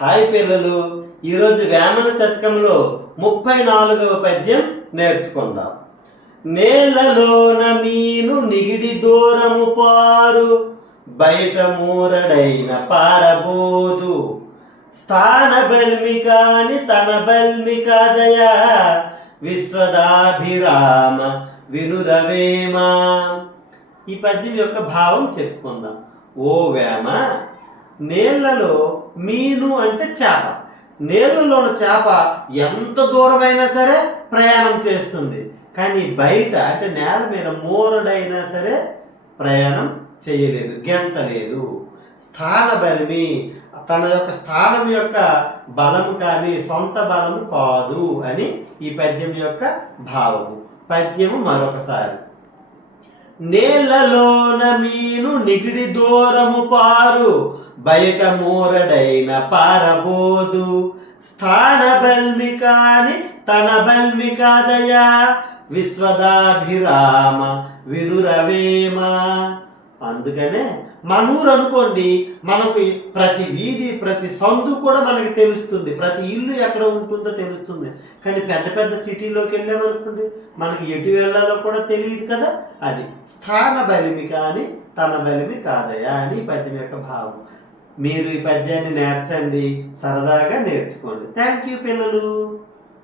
Hi పిల్లలు, ఈరోజు వేమన శతకంలో 34వ పద్యం నేర్చుకుందాం. నేలలోన మీను నిగిడి దూరము పారు, బయట మూరడైన పారబోదు. స్థాన బల్మి కాని తన బల్మి కాదయా, విశ్వదాభిరామ వినురవేమా. ఈ పద్యం యొక్క భావం చెప్పుకుందాం. ఓ వేమ, నీళ్లలో మీను అంటే చేప. నీళ్ళలోని చేప ఎంత దూరమైనా సరే ప్రయాణం చేస్తుంది, కానీ బయట అంటే నేల మీద మోరడైనా సరే ప్రయాణం చేయలేదు, గెంతలేదు. స్థాన బలిమి, తన యొక్క స్థానం యొక్క బలము కానీ సొంత బలము కాదు అని ఈ పద్యం యొక్క భావము. పద్యము మరొకసారి. నేలలోన మీను నిగిడి దూరము పారు, బయట మూరడైన పారబోదు. స్థాన బల్మి కాని తన బల్మి కాదయా, విశ్వదాభిరామ వినురవేమ. అందుకనే మన ఊరు అనుకోండి, మనకు ప్రతి వీధి ప్రతి సందు కూడా మనకి తెలుస్తుంది, ప్రతి ఇల్లు ఎక్కడ ఉంటుందో తెలుస్తుంది. కానీ పెద్ద పెద్ద సిటీలోకి వెళ్ళామనుకోండి, మనకి ఎటు వెళ్ళాలో కూడా తెలియదు కదా. అది స్థాన బలిమి కానీ తన బలిమి కాదయా అని పద్యం యొక్క భావం. మీరు ఈ పద్యాన్ని నేర్చండి, సరదాగా నేర్చుకోండి. థ్యాంక్ యూ పిల్లలు.